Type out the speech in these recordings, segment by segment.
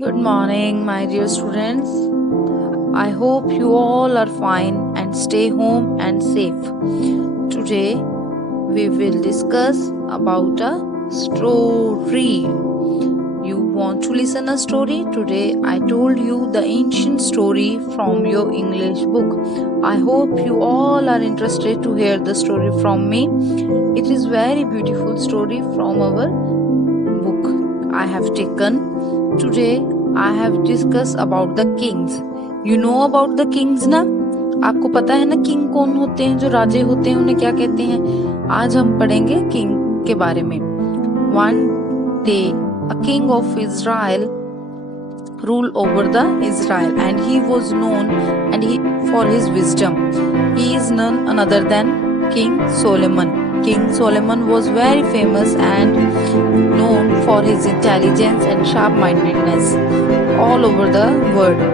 Good morning, my dear students. I hope you all are fine and stay home and safe. Today we will discuss about a story. You want to listen a story? Today I told you the ancient story from your English book. I hope you all are interested to hear the story from me. It is very beautiful story from our book I have taken. Today I have discussed about the kings. You know about the kings ना? आपको पता है ना king कौन होते हैं, जो राजे होते हैं उन्हें क्या कहते हैं? आज हम पढ़ेंगे किंग के बारे में. One day a king of Israel ruled over the Israel, and he was known for his wisdom. He is none other than King Solomon. King Solomon was very famous and known for his intelligence and sharp-mindedness all over the world.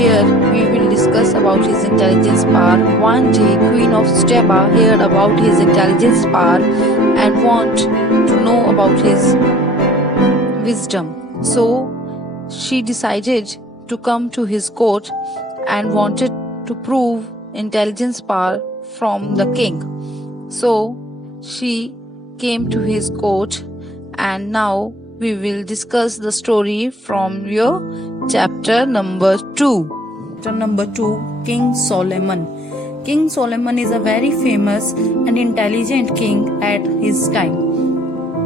Here we will discuss about his intelligence power. One day Queen of Sheba heard about his intelligence power and want to know about his wisdom. So she decided to come to his court and wanted to prove intelligence power from the king. So she came to his court, and now we will discuss the story from your chapter number 2. Chapter number 2, King Solomon. King Solomon is a very famous and intelligent king at his time.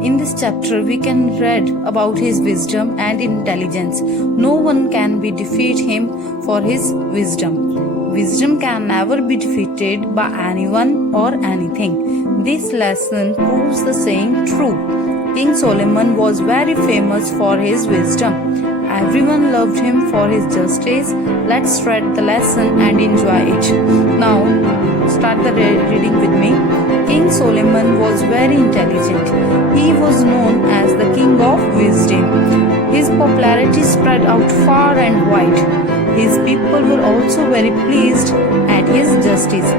In this chapter, we can read about his wisdom and intelligence. No one can be defeat him for his wisdom. Wisdom can never be defeated by anyone or anything. This lesson proves the saying true. King Solomon was very famous for his wisdom. Everyone loved him for his justice. Let's read the lesson and enjoy it. Now, start the reading with me. King Solomon was very intelligent. He was known as the king of wisdom. His popularity spread out far and wide. His people were also very pleased at his justice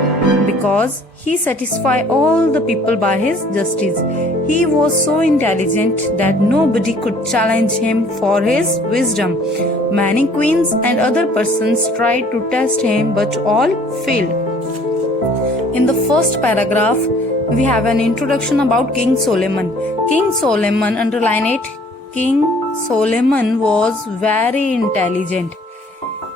because he satisfied all the people by his justice. He was so intelligent that nobody could challenge him for his wisdom. Many queens and other persons tried to test him, but all failed. In the first paragraph, we have an introduction about King Solomon. King Solomon, underline it, King Solomon was very intelligent.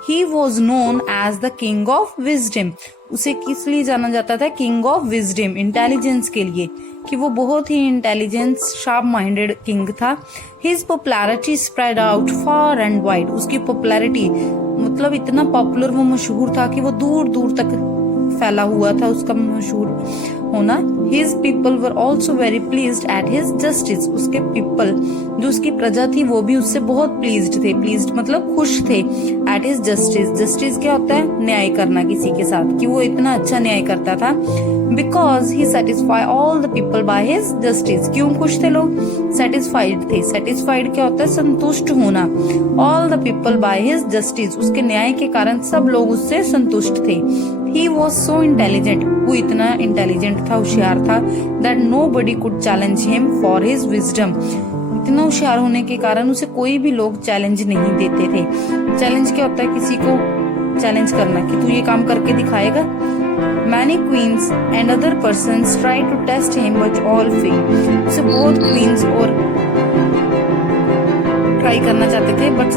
He was known as the king of wisdom. उसे किस लिए जाना जाता था? King of wisdom, intelligence के लिए, कि वो बहुत ही इंटेलिजेंस शार्प माइंडेड किंग था. His popularity spread out far and wide. उसकी पॉपुलैरिटी मतलब इतना पॉपुलर, वो मशहूर था कि वो दूर दूर तक फैला हुआ था उसका मशहूर होना. His people were also very pleased at his justice. उसके पीपल, जो उसकी प्रजा थी, वो भी उससे बहुत प्लीज्ड थे. प्लीज्ड मतलब खुश थे. At his justice. जस्टिस क्या होता है? न्याय करना किसी के साथ, कि वो इतना अच्छा न्याय करता था. Because he satisfy all the people by his justice. क्यों खुश थे लोग? सेटिस्फाइड थे. सेटिस्फाइड क्या होता है? संतुष्ट होना. All the people by his justice. उसके न्याय के कारण सब लोग उससे संतुष्ट थे. He was so intelligent. वो इतना इंटेलिजेंट था, होशियार था, that nobody could challenge him for his wisdom. इतना होशियार होने के कारण उसे कोई भी लोग चैलेंज नहीं देते थे. चैलेंज क्या होता है? किसी को चैलेंज करना कि तू ये काम करके दिखाएगा. Many queens and other persons tried to test him, but all failed. उसे बहुत क्वींस और ट्राई करना चाहते थे, बट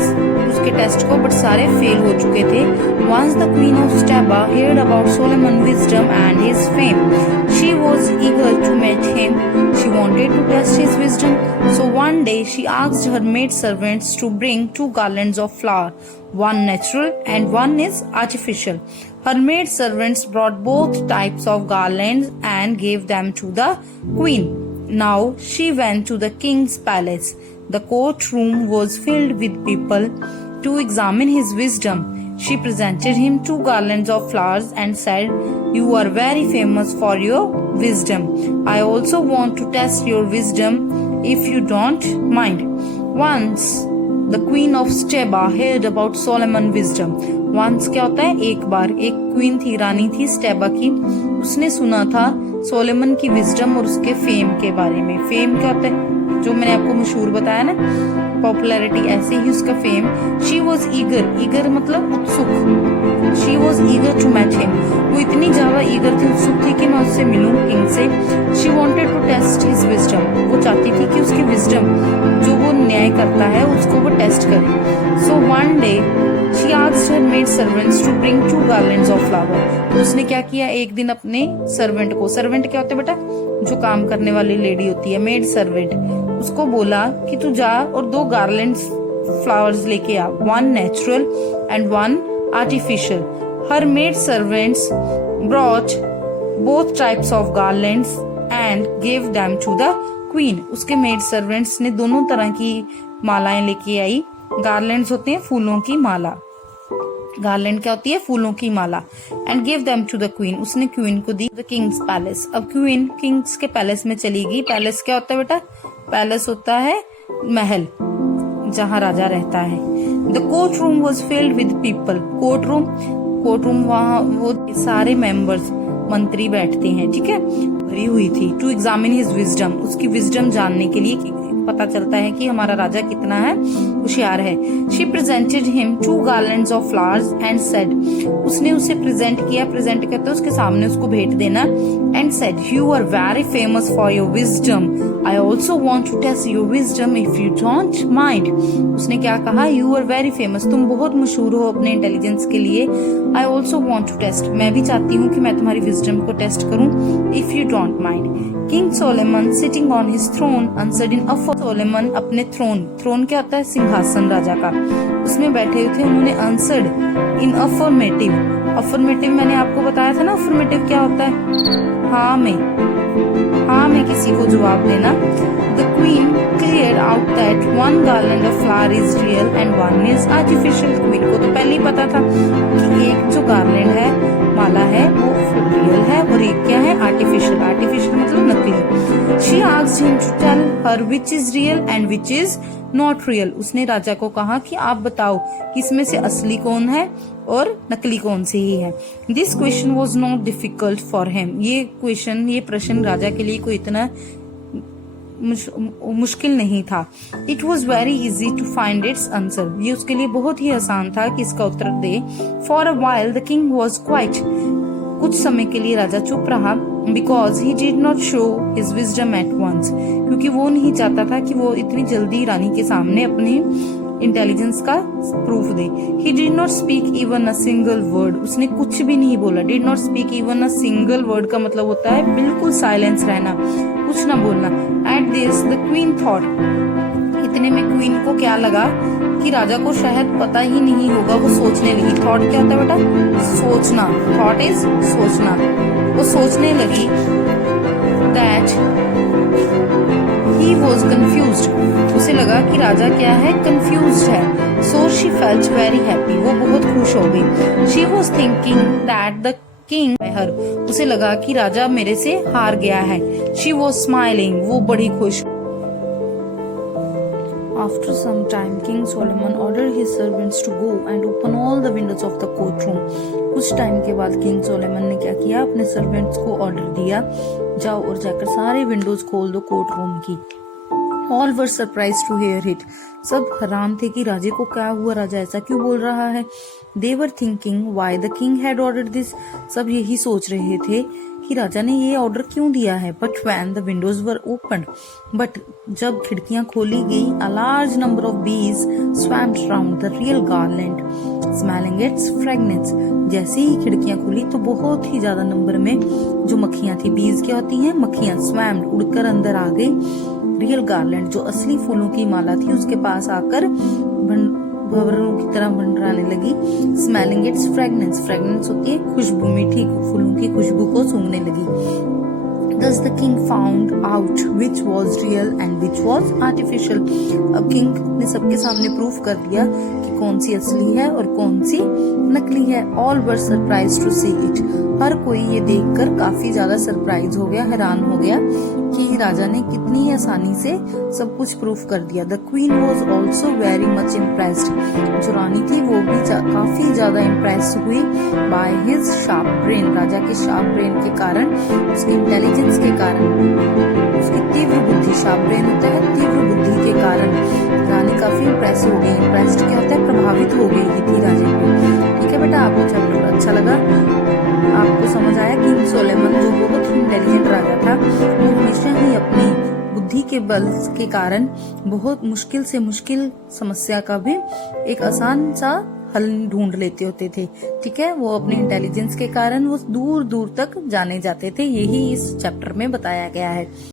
उसके टेस्ट को, बट सारे फेल हो चुके थे. Once the Queen of Sheba heard about Solomon's wisdom and his fame, she was eager to meet him. She wanted to test his wisdom. So one day she asked her maid servants to bring 2 garlands of flower, one natural and one is artificial. Her maid servants brought both types of garlands and gave them to the queen. Now she went to the king's palace. The courtroom was filled with people to examine his wisdom. She presented him 2 garlands of flowers and said, "You are very famous for your wisdom. I also want to test your wisdom if you don't mind." Once the Queen of Sheba heard about Solomon's wisdom. Once क्या होता है? एक बार. एक queen थी, रानी थी स्टेबा की. उसने सुना था सोलोमन की विजडम और उसके फेम के बारे में. फेम क्या होता है? जो मैंने आपको मशहूर बताया ना, पॉपुलैरिटी, ऐसे ही उसका फेम। शी वॉज ईगर मतलब उत्सुक, she was eager to match him, वो इतनी ज्यादा ईगर थी, उत्सुक थी कि मैं उससे मिलूं, किंग से। She wanted to test his wisdom, वो चाहती थी कि उसकी विजडम, जो वो न्याय करता है, उसको वो टेस्ट करे। So one day she asked her maid servants to bring 2 garlands of flower. तो उसने क्या किया, एक दिन अपने सर्वेंट को, सर्वेंट क्या होते बेटा, जो काम करने वाली लेडी होती है, मेड सर्वेंट, उसको बोला कि तू जा और 2 गार्लैंड्स फ्लावर्स लेके आ, 1 natural and 1 artificial. Her maid servants brought both types of garlands and give them to the queen. उसके मेड सर्वेंट्स ने दोनों तरह की मालाएं लेके आई। गार्लैंड्स होते हैं फूलों की माला, गार्लैंड क्या होती है, फूलों की माला। And give them to the queen, उसने क्वीन को दी। द किंग्स पैलेस, अब क्वीन किंग्स के पैलेस में चली गई। पैलेस क्या होता है बेटा, पैलेस होता है महल जहाँ राजा रहता है। The court room was filled with people, court room वहाँ वो सारे मेंबर्स, मंत्री बैठते हैं, ठीक है, भरी हुई थी। टू एग्जामिन हिज विजडम, उसकी विजडम जानने के लिए, पता चलता है कि हमारा राजा कितना है होशियार है। She presented him 2 garlands of flowers and said, उसने उसे प्रेजेंट किया, प्रेजेंट कहते हैं उसके सामने उसको भेंट देना। And said you are very famous for your wisdom, I also want to test your wisdom if you don't mind. उसने क्या कहा, यू आर वेरी फेमस, तुम बहुत मशहूर हो अपने इंटेलिजेंस के लिए। I also want to test, मैं भी चाहती हूँ कि मैं तुम्हारी विजडम को टेस्ट करूँ, if you don't mind. King Solomon sitting on his throne answered in affirmative, Solomon अपने थ्रोन क्या होता है, सिंहासन राजा का, उसमें बैठे हुए थे, उन्होंने आंसर्ड इन अफर्मेटिव। अफर्मेटिव मैंने आपको बताया था ना, अफर्मेटिव क्या होता है, हाँ में किसी को जवाब देना। The queen cleared out that 1 garland of flower is real and 1 is artificial. Queen को तो पहले ही पता था कि एक जो गार्लैंड है, माला है, वो रियल है और एक क्या है, आर्टिफिशियल। आर्टिफिशियल मतलब नकली। She asked him to tell her which is real and which is not real. उसने राजा को कहा कि आप बताओ कि इसमें से असली कौन है और नकली कौन सी ही है। This question was not difficult for him, ये प्रश्न राजा के लिए कोई इतना मुश्किल नहीं था। It was very easy to find its answer, ये उसके लिए बहुत ही आसान था कि इसका उत्तर दे। For a while the king was quite, कुछ समय के लिए राजा चुप रहा। Because he did not show his wisdom at once, क्योंकि वो नहीं चाहता था कि वो इतनी जल्दी रानी के सामने अपनी इंटेलिजेंस का proof they. He did not speak even a single word, उसने कुछ भी नहीं बोला। Did not speak even a single word का मतलब होता है बिल्कुल साइलेंस रहना, कुछ ना बोलना। At this the queen thought, इतने में क्वीन को क्या लगा कि राजा को शायद पता ही नहीं होगा, वो सोचने लगी। थॉट क्या होता है बेटा, सोचना, थॉट इज सोचना। वो सोचने लगी दैट ही वॉज कंफ्यूज्ड, उसे लगा कि राजा क्या है, कंफ्यूज्ड है। So she felt very happy, वो बहुत खुश हो गई। She was thinking that the king her, उसे लगा कि राजा मेरे से हार गया है। शी वॉज स्माइलिंग, वो बड़ी खुश। After some time, King Solomon ordered his servants to go and open all the windows of the courtroom. कुछ टाइम के बाद किंग सोलोमन ने क्या किया, अपने सर्वेंट्स को ऑर्डर दिया, जाओ और जाकर सारे विंडोज खोल दो कोर्ट रूम की। All were surprised to hear it. सब हैरान थे कि राजे को क्या हुआ, राजा ऐसा क्यों बोल रहा है। They were thinking why the king had ordered this. सब यही सोच रहे थे कि राजा ने ये ऑर्डर क्यों दिया है। But when the windows were opened, but जब खिड़कियां खोली गई, a large number of bees swarmed round the real garland, smelling its fragrance. जैसे ही खिड़कियां खुली तो बहुत ही ज्यादा नंबर में जो मक्खियां थी, बीज क्या होती हैं, मक्खियां, swarmed, उड़कर अंदर आ गई। रियल गार्लैंड जो असली फूलों की माला थी उसके पास आकर भंवरों की तरह मंडराने लगी। स्मेलिंग इट्स फ्रेगनेंस, फ्रेगनेंस होती है खुशबू, मीठी फूलों की खुशबू को सूंघने लगी। Thus the king found out which was real and which was artificial. अब किंग ने सबके सामने प्रूफ कर दिया कि कौन सी असली है और कौन सी नकली है। All were surprised to see it. हर कोई ये देखकर काफी ज्यादा सरप्राइज हो गया, हैरान हो गया कि राजा ने कितनी आसानी से सब कुछ प्रूफ कर दिया। The queen was also very much impressed. जो रानी थी वो भी काफी ज्यादा इम्प्रेस हुई by his sharp brain. राजा के शार्प ब्रेन के कारण, उसके इंटेलिजेंस के कारण, उसकी तीव्र बुद्धि जी शार्प ब्रेन होता है तीव्र बुद्धि के कारण। रानी काफी इम्प्रेस हो गई। इम्प्रेस्ड क्या होता है, प्रभावित हो गई थी राजे पे। ठीक है बेटा, आपको चैप्टर अच्छा लगा, आपको समझ आया कि सोलेमन जो बहुत ही इंटेलिजेंट राजा था वो हमेशा ही अपनी बुद्धि के बल के कारण बहुत मुश्किल से मुश्किल समस्या का भी एक आसान सा हल ढूंढ लेते होते थे। ठीक है, वो अपने इंटेलिजेंस के कारण वो दूर दूर तक जाने जाते थे, यही इस चैप्टर में बताया गया है।